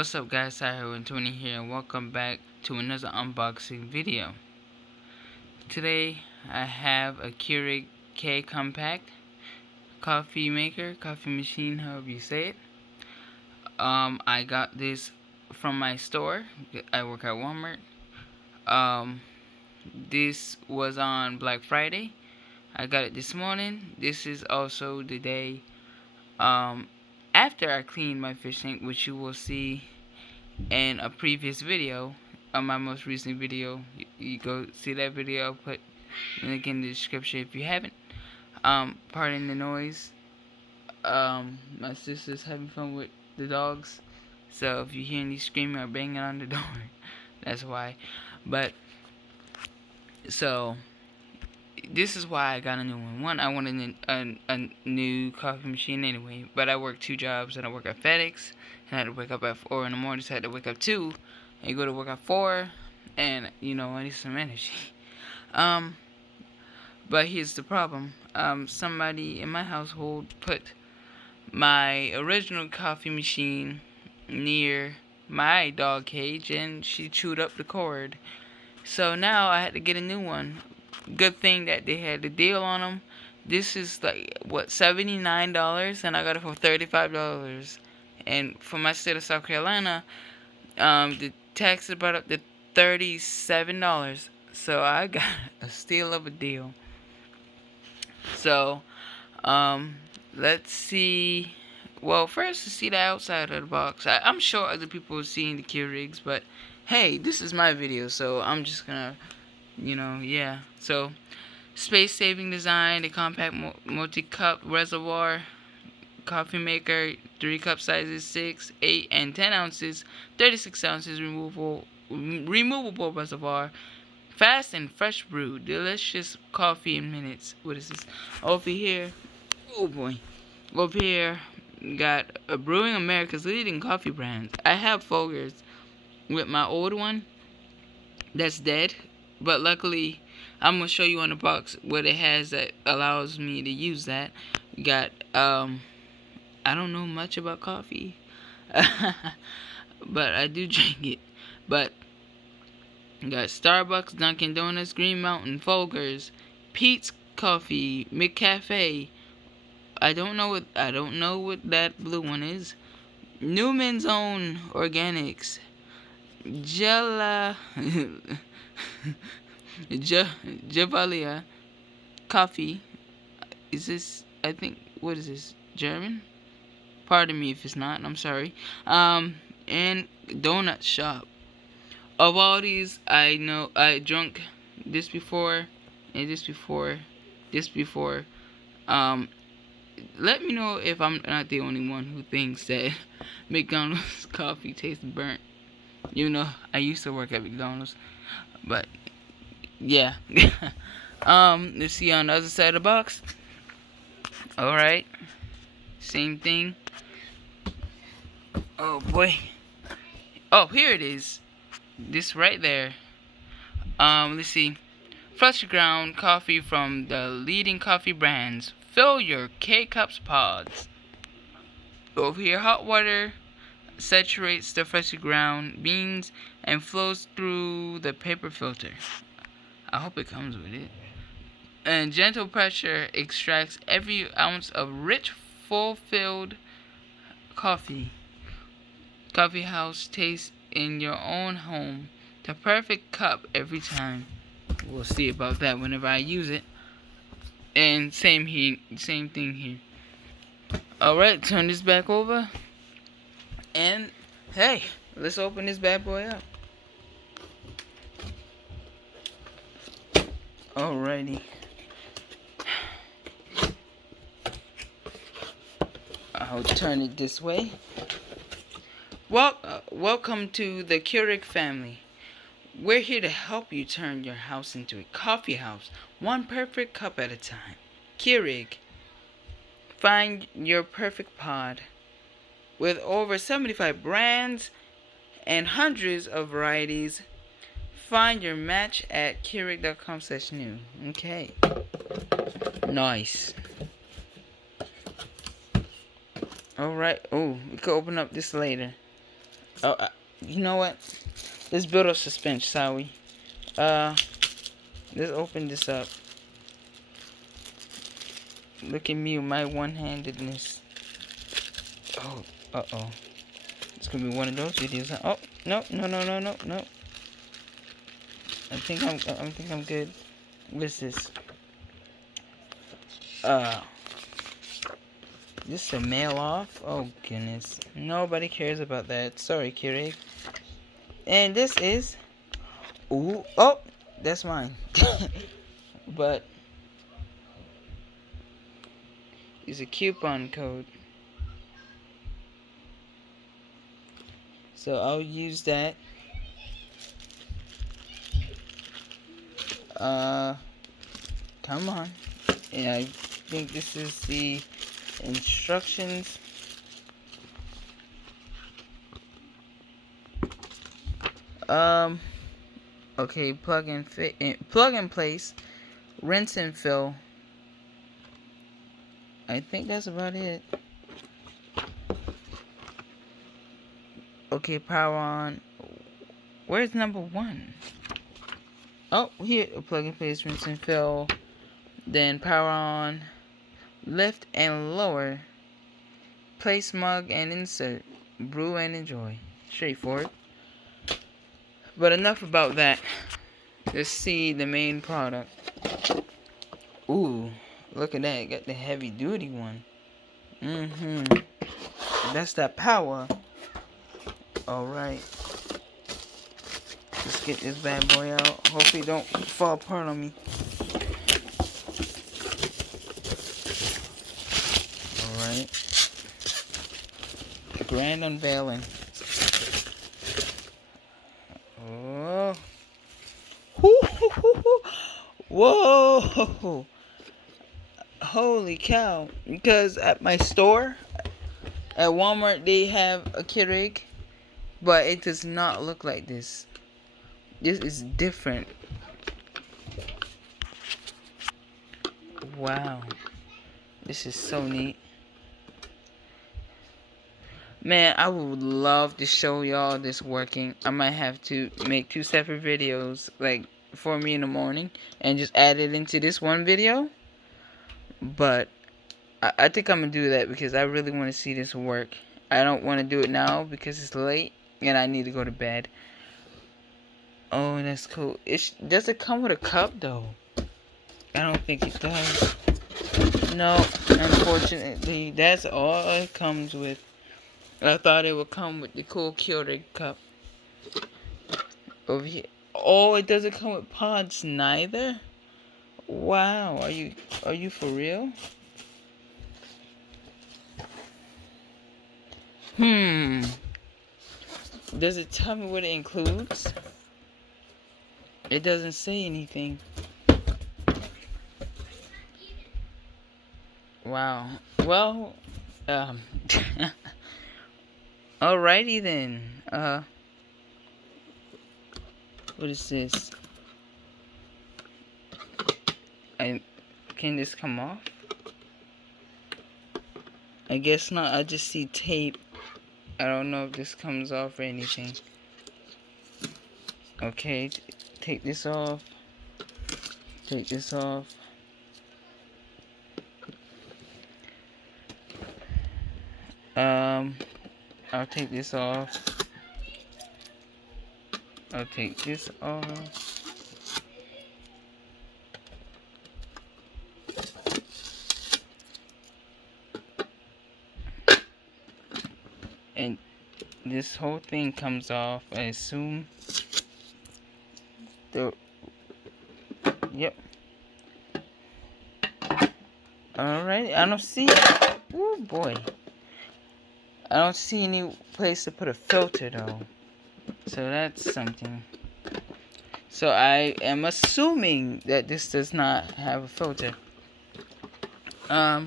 What's up guys, Cyhero20 here and welcome back to another unboxing video. Today I have a Keurig K Compact coffee maker, coffee machine, however you say it. I got this from my store. I work at Walmart. This was on Black Friday. I got it this morning. This is also the day after I cleaned my fish tank, which you will see in a previous video, on my most recent video. You go see that video. I'll put the link in the description if you haven't. Pardon the noise. My sister's having fun with the dogs, so if you hear any screaming or banging on the door, that's why. But so this is why I got a new one. One, I wanted a new coffee machine anyway, but I work two jobs, and I work at FedEx, and I had to wake up at 4 in the morning, so I had to wake up 2, and go to work at 4, and, you know, I need some energy. But here's the problem. Somebody in my household put my original coffee machine near my dog cage, and she chewed up the cord. So now I had to get a new one. Good thing that they had the deal on them. This is like, what, $79, and I got it for $35. And for my state of South Carolina, the tax is brought up to $37. So I got a steal of a deal. So, let's see. Well, first to see the outside of the box. I'm sure other people are seeing the Keurigs, but hey, this is my video, so I'm just gonna, yeah. So, space-saving design, the compact multi-cup reservoir, coffee maker, 3 cup sizes, 6, 8, and 10 ounces, 36 ounces removable reservoir, fast and fresh brew, delicious coffee in minutes. What is this? Over here, oh boy, over here, got a Brewing America's leading coffee brands. I have Folgers with my old one that's dead, but luckily I'm gonna show you on the box what it has that allows me to use that. We got I don't know much about coffee but I do drink it. But we got Starbucks, Dunkin' Donuts, Green Mountain, Folgers, Pete's Coffee, McCafe. I don't know what that blue one is. Newman's Own Organics, Javalia Coffee. Is this, I think, what is this, German? Pardon me if it's not, I'm sorry. And Donut Shop. Of all these, I know I drunk this before, and this before. Let me know if I'm not the only one who thinks that McDonald's coffee tastes burnt. You know, I used to work at McDonald's, but yeah. Let's see on the other side of the box. Alright, same thing. Oh boy. Oh, here it is. This right there. Let's see. Freshly ground coffee from the leading coffee brands. Fill your K-Cups pods. Over here, hot water saturates the freshly ground beans and flows through the paper filter. I hope it comes with it. And gentle pressure extracts every ounce of rich, fulfilled coffee. Coffee house taste in your own home. The perfect cup every time. We'll see about that whenever I use it. And same thing here. Alright, turn this back over. And hey, let's open this bad boy up. Alrighty. I'll turn it this way. Welcome to the Keurig family. We're here to help you turn your house into a coffee house, one perfect cup at a time. Keurig. Find your perfect pod. With over 75 brands and hundreds of varieties, find your match at Keurig.com/new. Okay. Nice. Alright. Oh, we could open up this later. Oh, you know what? Let's build a suspense, shall we? Let's open this up. Look at me with my one-handedness. Oh, uh-oh. It's gonna be one of those videos. Oh, no, no, no, no, no, no. I think I'm good. What's this? This a mail off? Oh goodness. Nobody cares about that. Sorry, Keurig. And this is ooh, oh, that's mine. But it's a coupon code. So I'll use that. Come on. And I think this is the instructions. Okay, plug and place, rinse and fill. I think that's about it. Okay, power on. Where's number 1? Oh, here, plug and place, rinse and fill. Then power on, lift and lower, place mug and insert, brew and enjoy. Straightforward. But enough about that. Let's see the main product. Ooh, look at that. Got the heavy duty one. That's that power. Alright. Let's get this bad boy out. Hopefully it don't fall apart on me. Alright. Grand unveiling. Oh. Whoa. Holy cow. Because at my store, at Walmart, they have a Keurig, but it does not look like this. This is different. Wow. This is so neat. Man, I would love to show y'all this working. I might have to make 2 separate videos, like, for me in the morning, and just add it into this one video. But I think I'm going to do that because I really want to see this work. I don't want to do it now because it's late and I need to go to bed. Oh, that's cool. Does it come with a cup, though? I don't think it does. No, unfortunately, that's all it comes with. I thought it would come with the cool Keurig cup. Over here. Oh, it doesn't come with pods neither? Wow, are you for real? Does it tell me what it includes? It doesn't say anything. Wow. Well, alrighty then. What is this? Can this come off? I guess not. I just see tape. I don't know if this comes off or anything. Okay, take this off. Take this off. I'll take this off. I'll take this off. And this whole thing comes off, I assume. Yep. Alright, I don't see. Oh boy. I don't see any place to put a filter though. So that's something. So I am assuming that this does not have a filter. Let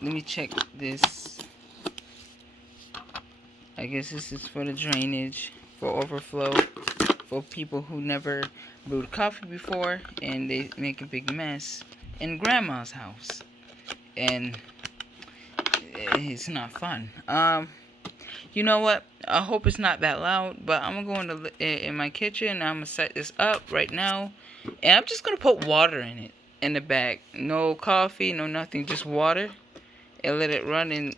me check this. I guess this is for the drainage, for overflow, for people who never brewed coffee before and they make a big mess in grandma's house. And it's not fun. You know what? I hope it's not that loud, but I'm gonna go in my kitchen. I'm gonna set this up right now, and I'm just gonna put water in it in the bag. No coffee, no nothing, just water, and let it run. And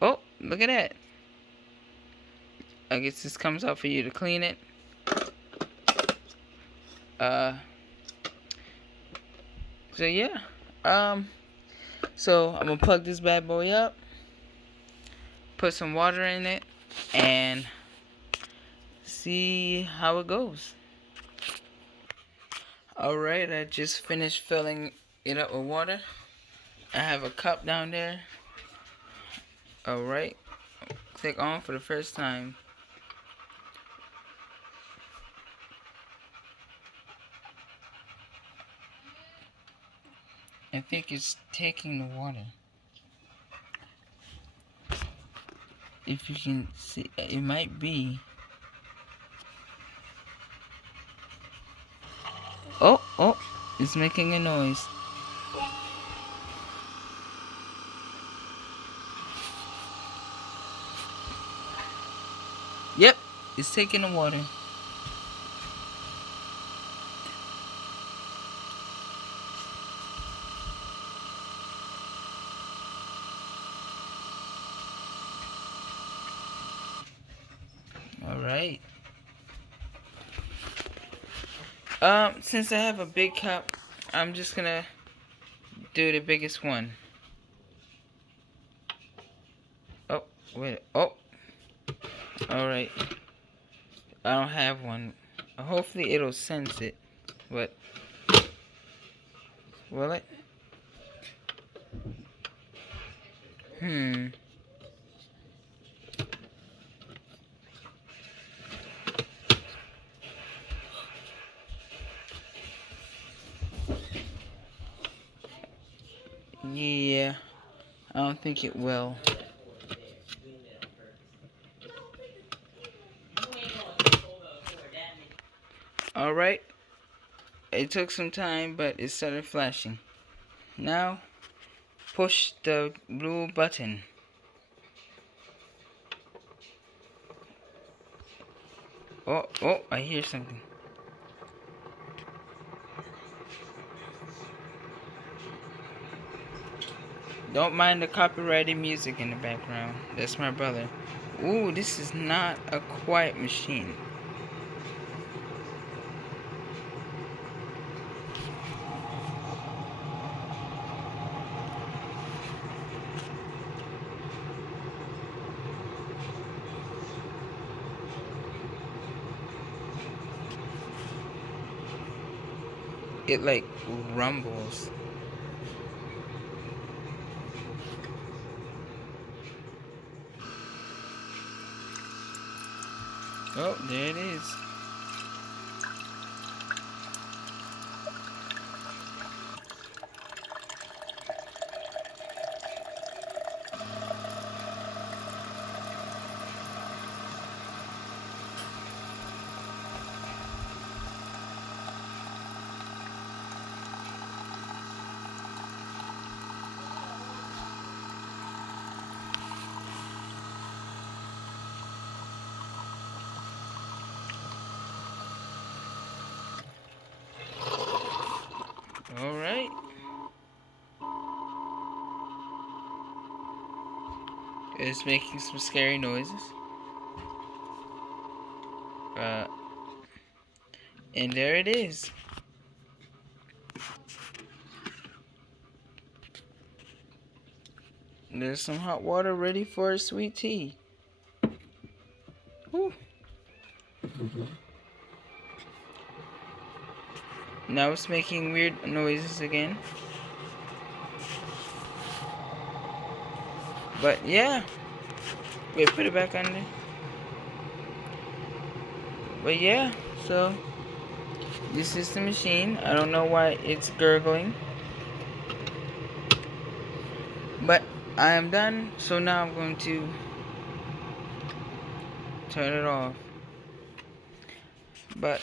oh, look at that. I guess this comes out for you to clean it. Uh, so yeah. So I'm gonna plug this bad boy up, put some water in it, and see how it goes. Alright, I just finished filling it up with water. I have a cup down there. Alright, click on for the first time. I think it's taking the water. If you can see, it might be. Oh, oh, it's making a noise. Yep, it's taking the water. Alright. Since I have a big cup, I'm just gonna do the biggest one. Oh, wait. Oh. Alright. I don't have one. Hopefully it'll sense it. But will it? Hmm. Yeah. I don't think it will. Alright. It took some time, but it started flashing. Now, push the blue button. Oh, oh, I hear something. Don't mind the copyrighted music in the background. That's my brother. Ooh, this is not a quiet machine. It like rumbles. Oh, there it is. Alright. It's making some scary noises. Uh, and there it is. There's some hot water ready for a sweet tea. Whew. Now it's making weird noises again. But yeah. Wait, put it back on there. But yeah, so this is the machine. I don't know why it's gurgling. But I am done. So now I'm going to turn it off. But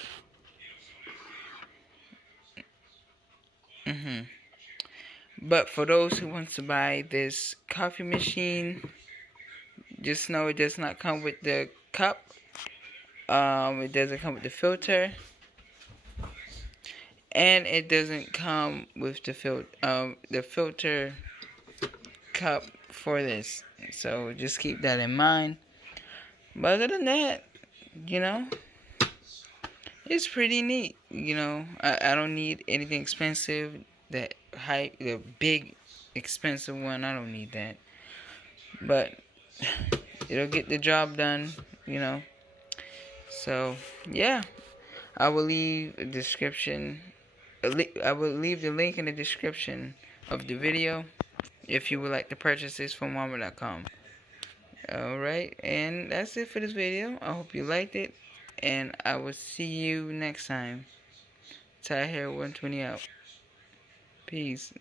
but for those who want to buy this coffee machine, Just know it does not come with the cup. It doesn't come with the filter, and it doesn't come with the filter cup for this. So just keep that in mind. But other than that, you know, it's pretty neat. I don't need anything expensive. The big expensive one, I don't need that. But it'll get the job done, you know. So yeah, I will leave a description. I will leave the link in the description of the video if you would like to purchase this from Walmart.com. Alright, and that's it for this video. I hope you liked it, and I will see you next time. Ty here 120 out. Peace.